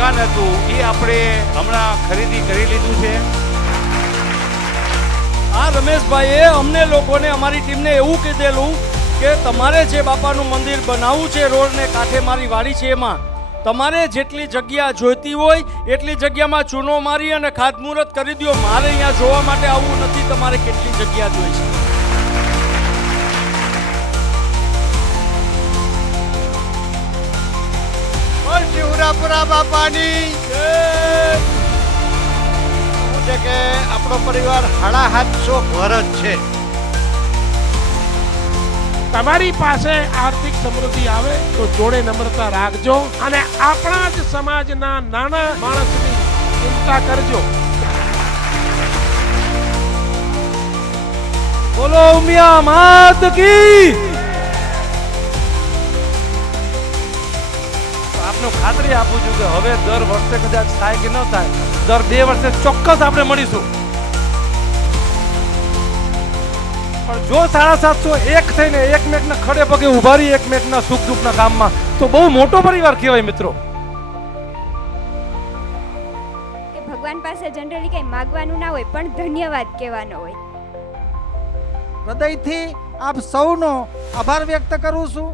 મકાન હતું એ આપણે હમણાં ખરીદી કરી લીધું છે. આ રમેશભાઈએ અમને લોકોને અમારી ટીમને એવું કીધેલું કે તમારે જે બાપાનું મંદિર બનાવવું છે રોડને કાંઠે મારી વાડી છે એમાં તમારે જેટલી જગ્યા જોઈતી હોય એટલી જગ્યામાં ચૂનો મારી અને ખાતમુહૂર્ત કરી દો. મારે અહીંયા જોવા માટે આવવું નથી તમારે કેટલી જગ્યા જોઈ છે. શિવરાપુરા બાપાની શું છે કે આપણો પરિવાર 750 વર્ષ છે. તમારી પાસે આર્થિક સમૃદ્ધિ આવે તો જોડે નમ્રતા રાખજો અને આપણા જ સમાજના નાના માણસની ચિંતા કરજો. બોલો ઉમિયા માત કી. આપને ખાતરી આપું છું કે હવે દર વર્ષે કદાચ થાય કે ન થાય, દર 2 વર્ષે ચોક્કસ આપણે મળીશું. પણ જો 750 એક થઈને એકમેકના ખડે પગે ઉભા રહી એકમેકના સુખ દુઃખના કામમાં તો બહુ મોટો પરિવાર કહેવાય મિત્રો. કે ભગવાન પાસે જનરલી કંઈ માગવાનું ના હોય પણ ધન્યવાદ કહેવાનો હોય. હૃદયથી આપ સૌનો આભાર વ્યક્ત કરું છું.